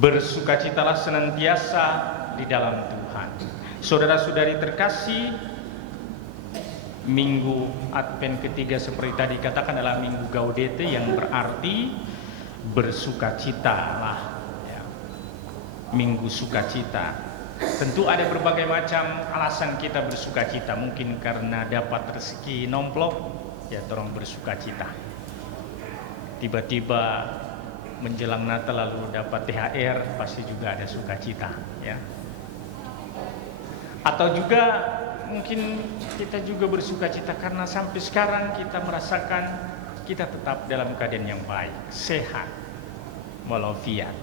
Bersukacitalah senantiasa di dalam Tuhan. Saudara-saudari terkasih, minggu Advent ketiga seperti tadi katakan adalah minggu Gaudete yang berarti bersukacitalah, ya. Minggu sukacita. Tentu ada berbagai macam alasan kita bersukacita. Mungkin karena dapat rezeki nomplok, ya orang bersukacita. Tiba-tiba menjelang Natal lalu dapat THR, pasti juga ada sukacita, ya. Atau juga mungkin kita juga bersukacita karena sampai sekarang kita merasakan kita tetap dalam keadaan yang baik, sehat, walafiat.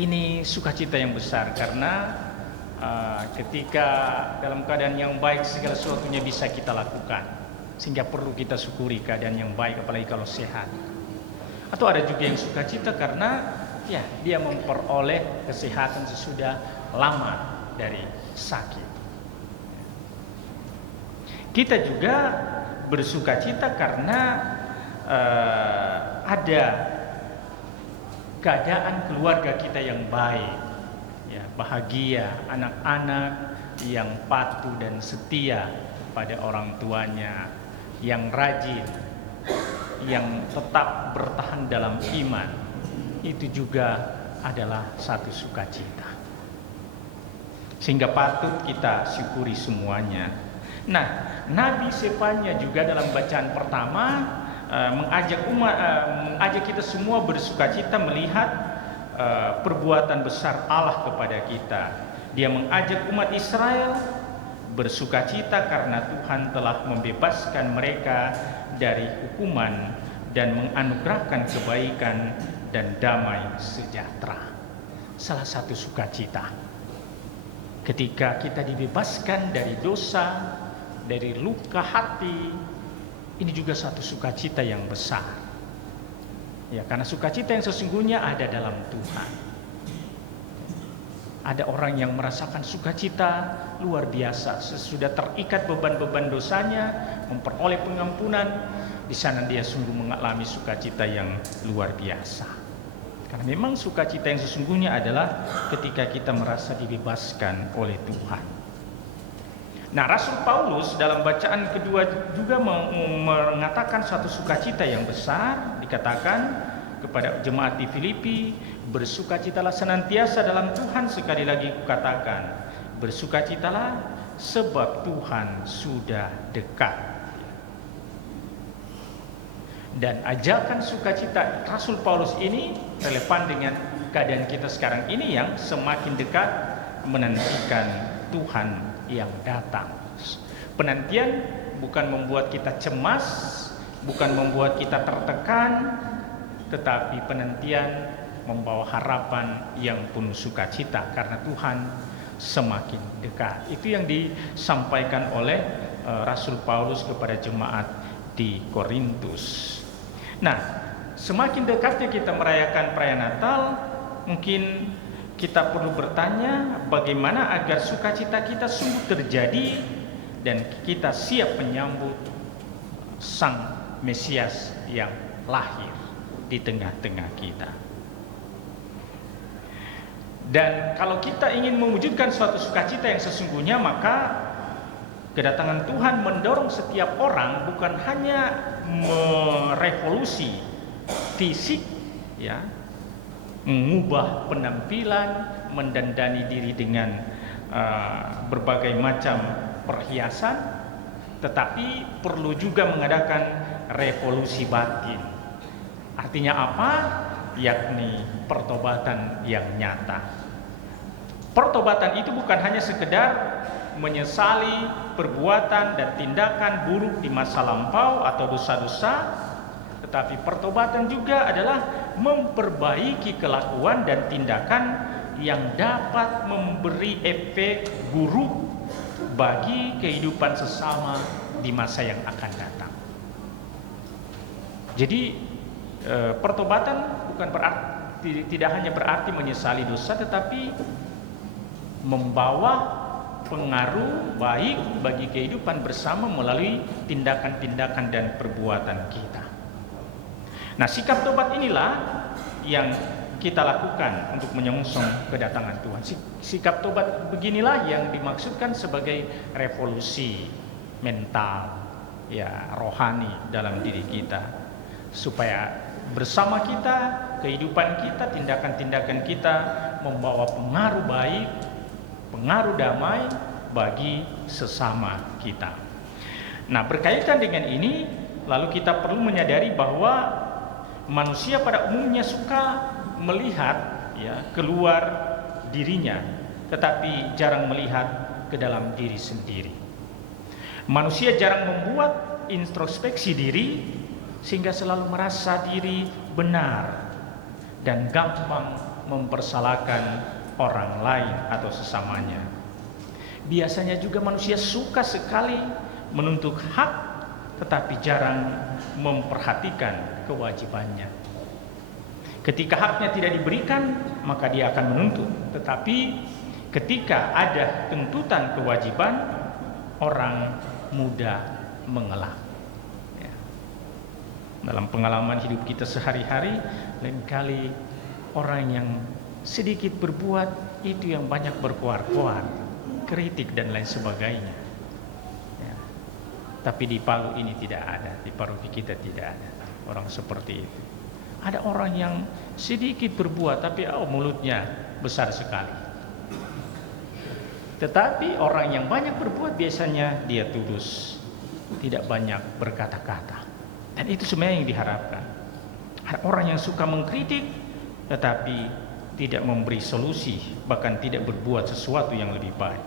Ini sukacita yang besar karena ketika dalam keadaan yang baik segala sesuatunya bisa kita lakukan, sehingga perlu kita syukuri keadaan yang baik, apalagi kalau sehat. Atau ada juga yang sukacita karena ya dia memperoleh kesehatan sesudah lama dari sakit. Kita juga bersukacita karena ada keadaan keluarga kita yang baik, ya, bahagia, anak-anak yang patuh dan setia pada orang tuanya, yang rajin, yang tetap bertahan dalam iman. Itu juga adalah satu sukacita, sehingga patut kita syukuri semuanya. Nah, Nabi Sefanya juga dalam bacaan pertama mengajak kita semua bersukacita melihat perbuatan besar Allah kepada kita. Dia mengajak umat Israel bersukacita karena Tuhan telah membebaskan mereka dari hukuman dan menganugerahkan kebaikan dan damai sejahtera. Salah satu sukacita ketika kita dibebaskan dari dosa, dari luka hati, ini juga satu sukacita yang besar. Ya, karena sukacita yang sesungguhnya ada dalam Tuhan. Ada orang yang merasakan sukacita luar biasa sesudah terikat beban-beban dosanya, memperoleh pengampunan. Di sana dia sungguh mengalami sukacita yang luar biasa. Karena memang sukacita yang sesungguhnya adalah ketika kita merasa dibebaskan oleh Tuhan. Nah, Rasul Paulus dalam bacaan kedua juga mengatakan suatu sukacita yang besar. Dikatakan kepada jemaat di Filipi, bersukacitalah senantiasa dalam Tuhan. Sekali lagi kukatakan, bersukacitalah sebab Tuhan sudah dekat. Dan ajakan sukacita Rasul Paulus ini relevan dengan keadaan kita sekarang ini yang semakin dekat menantikan Tuhan yang datang. Penantian bukan membuat kita cemas, bukan membuat kita tertekan, tetapi penantian membawa harapan yang penuh sukacita karena Tuhan semakin dekat. Itu yang disampaikan oleh Rasul Paulus kepada jemaat di Korintus. Nah, semakin dekatnya kita merayakan perayaan Natal, mungkin kita perlu bertanya bagaimana agar sukacita kita sungguh terjadi dan kita siap menyambut Sang Mesias yang lahir di tengah-tengah kita. Dan kalau kita ingin mewujudkan suatu sukacita yang sesungguhnya, maka kedatangan Tuhan mendorong setiap orang bukan hanya merevolusi fisik, ya, mengubah penampilan, mendandani diri dengan berbagai macam perhiasan, tetapi perlu juga mengadakan revolusi batin. Artinya apa? Yakni pertobatan yang nyata. Pertobatan itu bukan hanya sekedar menyesali perbuatan dan tindakan buruk di masa lampau atau dosa-dosa, tetapi pertobatan juga adalah memperbaiki kelakuan dan tindakan yang dapat memberi efek buruk bagi kehidupan sesama di masa yang akan datang. Jadi pertobatan bukan berarti, tidak hanya berarti menyesali dosa, tetapi membawa pengaruh baik bagi kehidupan bersama melalui tindakan-tindakan dan perbuatan kita. Nah, sikap tobat inilah yang kita lakukan untuk menyongsong kedatangan Tuhan. Sikap tobat beginilah yang dimaksudkan sebagai revolusi mental, ya, rohani dalam diri kita, supaya bersama kita, kehidupan kita, tindakan-tindakan kita membawa pengaruh baik, pengaruh damai bagi sesama kita. Nah, berkaitan dengan ini, lalu kita perlu menyadari bahwa manusia pada umumnya suka melihat, ya, keluar dirinya, tetapi jarang melihat ke dalam diri sendiri. Manusia jarang membuat introspeksi diri, sehingga selalu merasa diri benar dan gampang mempersalahkan orang lain atau sesamanya. Biasanya juga manusia suka sekali menuntut hak, tetapi jarang memperhatikan kewajibannya. Ketika haknya tidak diberikan, maka dia akan menuntut. Tetapi ketika ada tuntutan kewajiban, orang mudah mengelak. Ya. Dalam pengalaman hidup kita sehari-hari, lain-kali orang yang sedikit berbuat itu yang banyak berkuar-kuar, kritik dan lain sebagainya. Ya. Tapi di Palu ini tidak ada, di paroki kita tidak ada orang seperti itu. Ada orang yang sedikit berbuat tapi mulutnya besar sekali. Tetapi orang yang banyak berbuat biasanya dia tulus, tidak banyak berkata-kata. Dan itu sebenarnya yang diharapkan. Ada orang yang suka mengkritik tetapi tidak memberi solusi, bahkan tidak berbuat sesuatu yang lebih baik.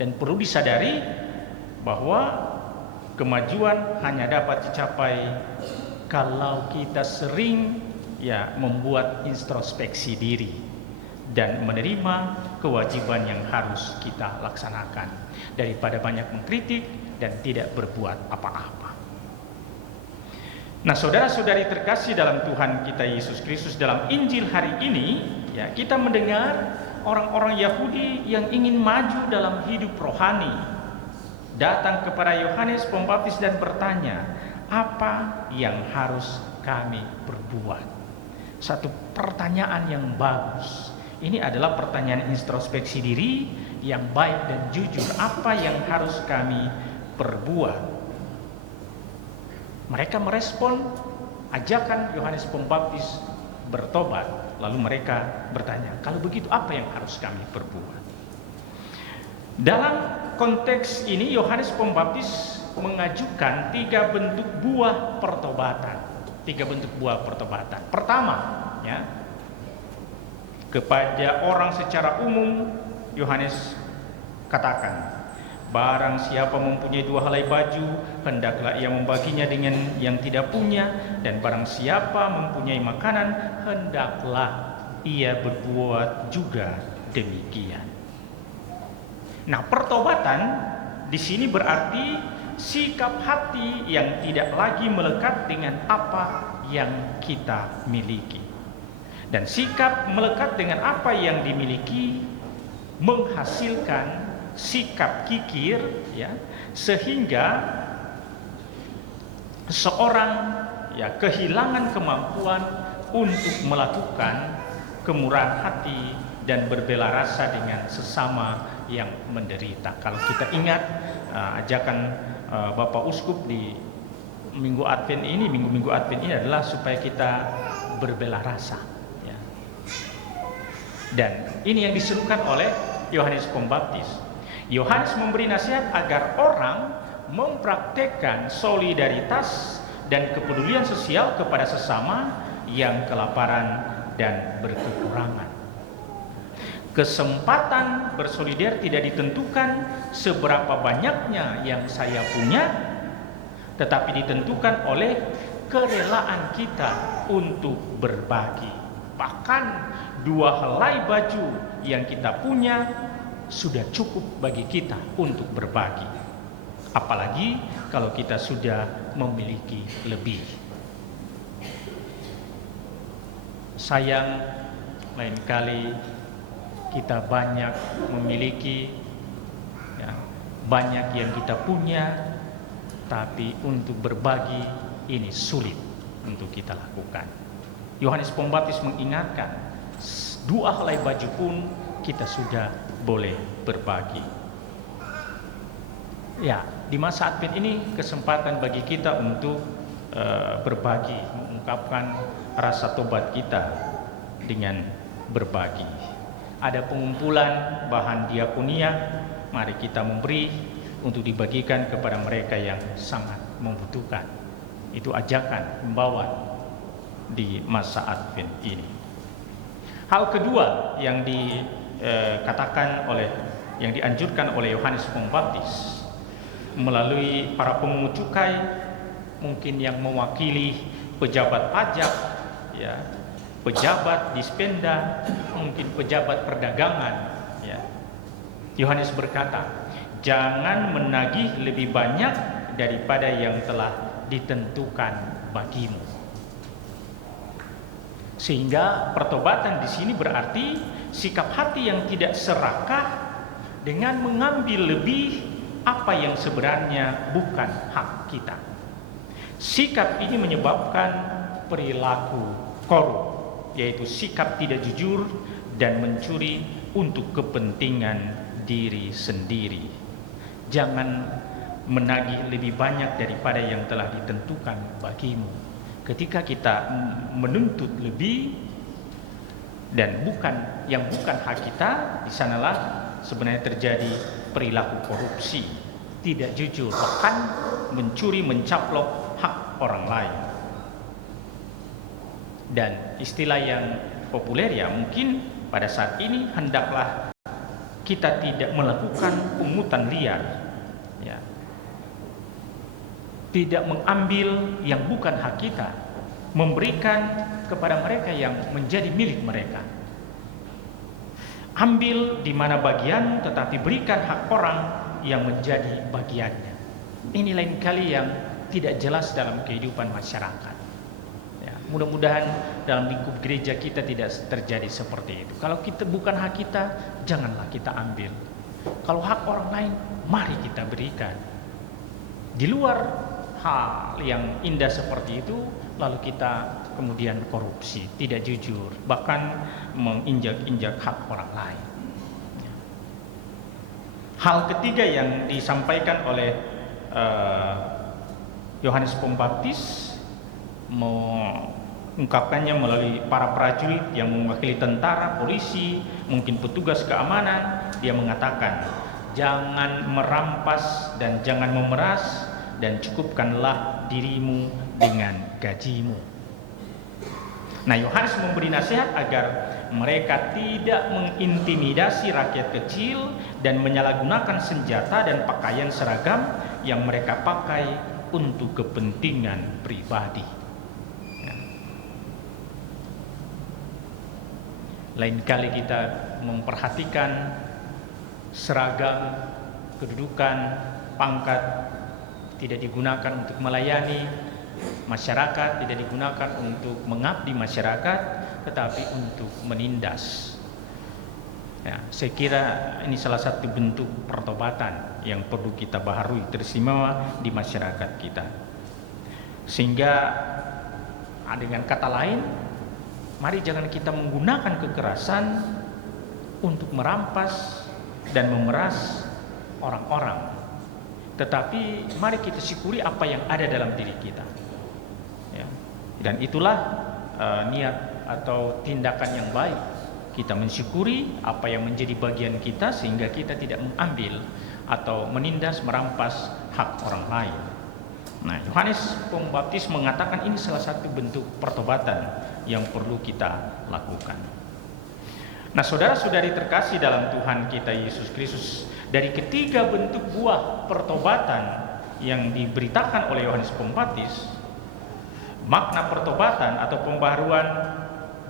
Dan perlu disadari bahwa kemajuan hanya dapat dicapai kalau kita sering, ya, membuat introspeksi diri dan menerima kewajiban yang harus kita laksanakan, daripada banyak mengkritik dan tidak berbuat apa-apa. Nah, saudara-saudari terkasih dalam Tuhan kita Yesus Kristus, dalam Injil hari ini, ya, kita mendengar orang-orang Yahudi yang ingin maju dalam hidup rohani datang kepada Yohanes Pembaptis dan bertanya, apa yang harus kami perbuat? Satu pertanyaan yang bagus. Ini adalah pertanyaan introspeksi diri yang baik dan jujur. Apa yang harus kami perbuat? Mereka merespon ajakan Yohanes Pembaptis bertobat. Lalu mereka bertanya, kalau begitu apa yang harus kami perbuat? Dalam konteks ini Yohanes Pembaptis mengajukan 3 bentuk buah pertobatan. 3 bentuk buah pertobatan. Pertama, ya, kepada orang secara umum Yohanes katakan, barang siapa mempunyai 2 helai baju, hendaklah ia membaginya dengan yang tidak punya, dan barang siapa mempunyai makanan, hendaklah ia berbuat juga demikian. Nah, pertobatan di sini berarti sikap hati yang tidak lagi melekat dengan apa yang kita miliki. Dan sikap melekat dengan apa yang dimiliki menghasilkan sikap kikir, ya, sehingga seorang, ya, kehilangan kemampuan untuk melakukan kemurahan hati dan berbela rasa dengan sesama yang menderita. Kalau kita ingat ajakan Bapak Uskup di Minggu Advent ini, minggu-minggu Advent ini adalah supaya kita berbela rasa, ya. Dan ini yang diserukan oleh Yohanes Pembaptis. Yohanes memberi nasihat agar orang mempraktekkan solidaritas dan kepedulian sosial kepada sesama yang kelaparan dan berkekurangan. Kesempatan bersolidar tidak ditentukan seberapa banyaknya yang saya punya, tetapi ditentukan oleh kerelaan kita untuk berbagi. Bahkan 2 helai baju yang kita punya sudah cukup bagi kita untuk berbagi. Apalagi kalau kita sudah memiliki lebih. Sayang, lain kali kita banyak memiliki, ya, banyak yang kita punya, tapi untuk berbagi ini sulit untuk kita lakukan. Yohanes Pembaptis mengingatkan 2 helai baju pun kita sudah boleh berbagi. Ya, di masa Advent ini kesempatan bagi kita untuk berbagi, mengungkapkan rasa tobat kita dengan berbagi. Ada pengumpulan bahan diakonia, mari kita memberi untuk dibagikan kepada mereka yang sangat membutuhkan. Itu ajakan, himbauan di masa Advent ini. Hal kedua yang yang dianjurkan oleh Yohanes Pembaptis melalui para pemungut cukai, mungkin yang mewakili pejabat pajak, ya, pejabat dispenda, mungkin pejabat perdagangan, ya. Yohanes berkata, jangan menagih lebih banyak daripada yang telah ditentukan bagimu. Sehingga pertobatan di sini berarti sikap hati yang tidak serakah dengan mengambil lebih apa yang sebenarnya bukan hak kita. Sikap ini menyebabkan perilaku korup, yaitu sikap tidak jujur dan mencuri untuk kepentingan diri sendiri. Jangan menagih lebih banyak daripada yang telah ditentukan bagimu. Ketika kita menuntut lebih dan bukan hak kita, di sanalah sebenarnya terjadi perilaku korupsi, tidak jujur, bahkan mencuri, mencaplok hak orang lain. Dan istilah yang populer, ya, mungkin pada saat ini hendaklah kita tidak melakukan pungutan liar, ya, tidak mengambil yang bukan hak kita, memberikan kepada mereka yang menjadi milik mereka. Ambil di mana bagian, tetapi berikan hak orang yang menjadi bagiannya. Ini lain kali yang tidak jelas dalam kehidupan masyarakat. Ya, mudah-mudahan dalam lingkup gereja kita tidak terjadi seperti itu. Kalau kita bukan hak kita, janganlah kita ambil. Kalau hak orang lain, mari kita berikan. Di luar hal yang indah seperti itu, lalu kita kemudian korupsi, tidak jujur, bahkan menginjak-injak hak orang lain. Hal ketiga yang disampaikan oleh Yohanes Pembaptis mengungkapkannya melalui para prajurit yang mewakili tentara, polisi, mungkin petugas keamanan. Dia mengatakan, jangan merampas dan jangan memeras, dan cukupkanlah dirimu dengan gajimu. Nah, Yohanes memberi nasihat agar mereka tidak mengintimidasi rakyat kecil dan menyalahgunakan senjata dan pakaian seragam yang mereka pakai untuk kepentingan pribadi. Ya. Lain kali kita memperhatikan seragam, kedudukan, pangkat tidak digunakan untuk melayani masyarakat, tidak digunakan untuk mengabdi masyarakat, tetapi untuk menindas. Ya, saya kira ini salah satu bentuk pertobatan yang perlu kita baharui, teristimewa di masyarakat kita. Sehingga dengan kata lain, mari jangan kita menggunakan kekerasan untuk merampas dan memeras orang-orang. Tetapi mari kita syukuri apa yang ada dalam diri kita, ya. Dan itulah niat atau tindakan yang baik. Kita mensyukuri apa yang menjadi bagian kita, sehingga kita tidak mengambil atau menindas, merampas hak orang lain. Nah, Yohanes Pembaptis mengatakan ini salah satu bentuk pertobatan yang perlu kita lakukan. Nah, saudara-saudari terkasih dalam Tuhan kita Yesus Kristus, dari ketiga bentuk buah pertobatan yang diberitakan oleh Yohanes Pembaptis, makna pertobatan atau pembaharuan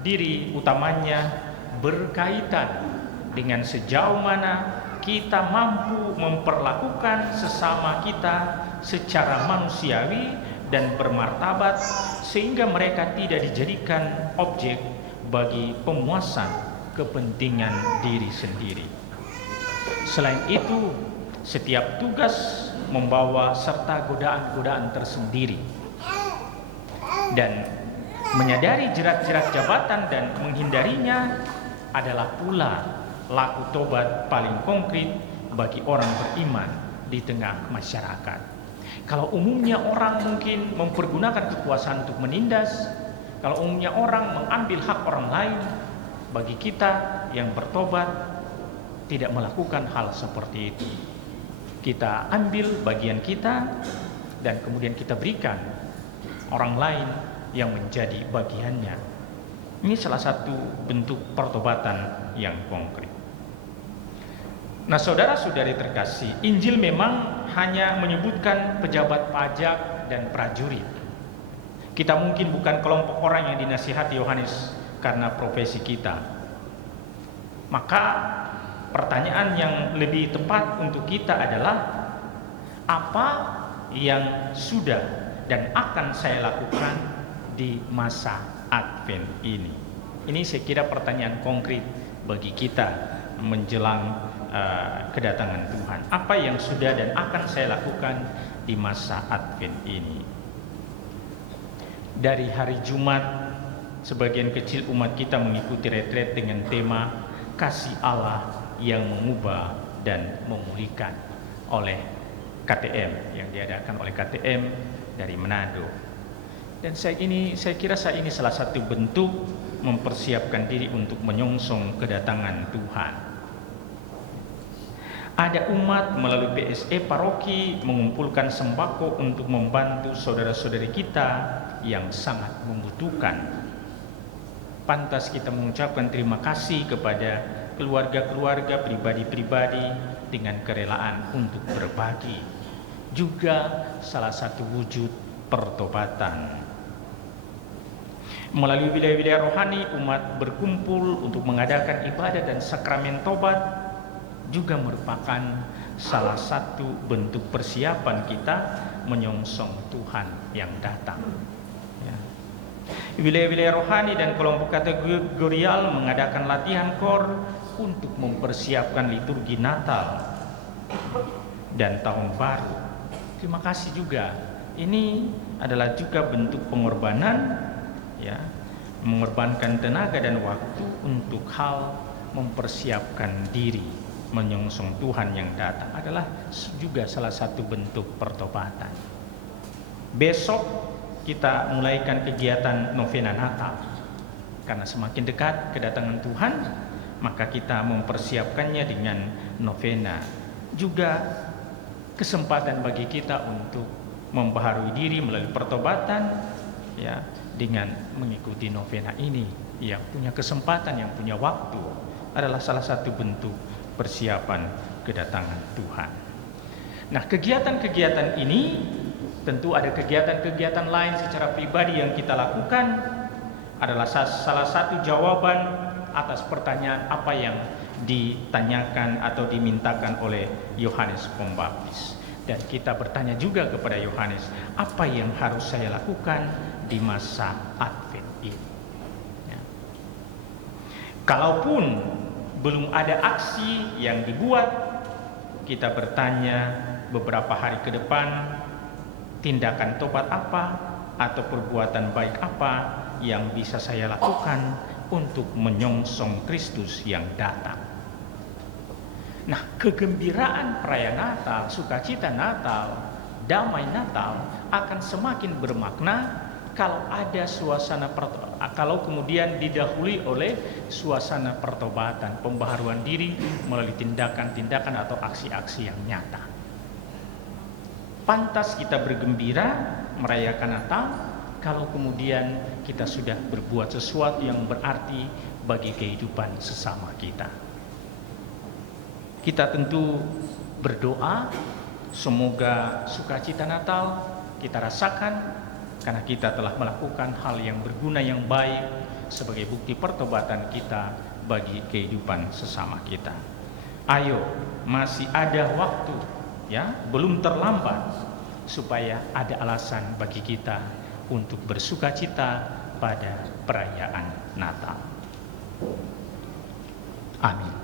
diri utamanya berkaitan dengan sejauh mana kita mampu memperlakukan sesama kita secara manusiawi dan bermartabat, sehingga mereka tidak dijadikan objek bagi pemuasan kepentingan diri sendiri. Selain itu, setiap tugas membawa serta godaan-godaan tersendiri, dan menyadari jerat-jerat jabatan dan menghindarinya adalah pula laku tobat paling konkret bagi orang beriman di tengah masyarakat. Kalau umumnya orang mungkin mempergunakan kekuasaan untuk menindas, kalau umumnya orang mengambil hak orang lain, bagi kita yang bertobat tidak melakukan hal seperti itu. Kita ambil bagian kita dan kemudian kita berikan orang lain yang menjadi bagiannya. Ini salah satu bentuk pertobatan yang konkret. Nah, saudara-saudari terkasih, Injil memang hanya menyebutkan pejabat pajak dan prajurit. Kita mungkin bukan kelompok orang yang dinasihati Yohanes karena profesi kita. Maka pertanyaan yang lebih tepat untuk kita adalah, apa yang sudah dan akan saya lakukan di masa Advent ini? Ini saya kira pertanyaan konkret bagi kita menjelang kedatangan Tuhan. Apa yang sudah dan akan saya lakukan di masa Advent ini? Dari hari Jumat, sebagian kecil umat kita mengikuti retret dengan tema Kasih Allah yang mengubah dan memulihkan oleh KTM, yang diadakan oleh KTM dari Manado. Dan saya kira ini salah satu bentuk mempersiapkan diri untuk menyongsong kedatangan Tuhan. Ada umat melalui PSE paroki mengumpulkan sembako untuk membantu saudara-saudari kita yang sangat membutuhkan. Pantas kita mengucapkan terima kasih kepada keluarga-keluarga, pribadi-pribadi dengan kerelaan untuk berbagi. Juga salah satu wujud pertobatan. Melalui wilayah-wilayah rohani, umat berkumpul untuk mengadakan ibadah dan sakramen tobat juga merupakan salah satu bentuk persiapan kita menyongsong Tuhan yang datang. Ya. Wilayah-wilayah rohani dan kelompok kategorial mengadakan latihan kor untuk mempersiapkan liturgi Natal dan Tahun Baru. Terima kasih juga. Ini adalah juga bentuk pengorbanan, ya, mengorbankan tenaga dan waktu untuk hal mempersiapkan diri menyongsong Tuhan yang datang adalah juga salah satu bentuk pertobatan. Besok kita mulaikan kegiatan novena Natal. Karena semakin dekat kedatangan Tuhan, maka kita mempersiapkannya dengan novena. Juga kesempatan bagi kita untuk membaharui diri melalui pertobatan, ya, dengan mengikuti novena ini. Yang punya kesempatan, yang punya waktu adalah salah satu bentuk persiapan kedatangan Tuhan. Nah, kegiatan-kegiatan ini tentu ada kegiatan-kegiatan lain secara pribadi yang kita lakukan, adalah salah satu jawaban atas pertanyaan apa yang ditanyakan atau dimintakan oleh Yohanes Pembaptis. Dan kita bertanya juga kepada Yohanes, apa yang harus saya lakukan di masa Advent ini? Ya. Kalaupun belum ada aksi yang dibuat, kita bertanya beberapa hari ke depan, tindakan tobat apa atau perbuatan baik apa yang bisa saya lakukan untuk menyongsong Kristus yang datang. Nah, kegembiraan perayaan Natal, sukacita Natal, damai Natal akan semakin bermakna kalau ada kalau kemudian didahului oleh suasana pertobatan, pembaharuan diri melalui tindakan-tindakan atau aksi-aksi yang nyata. Pantas kita bergembira merayakan Natal kalau kemudian kita sudah berbuat sesuatu yang berarti bagi kehidupan sesama kita. Kita tentu berdoa semoga sukacita Natal kita rasakan karena kita telah melakukan hal yang berguna, yang baik sebagai bukti pertobatan kita bagi kehidupan sesama kita. Ayo, masih ada waktu, ya, belum terlambat supaya ada alasan bagi kita untuk bersukacita pada perayaan Natal. Amin.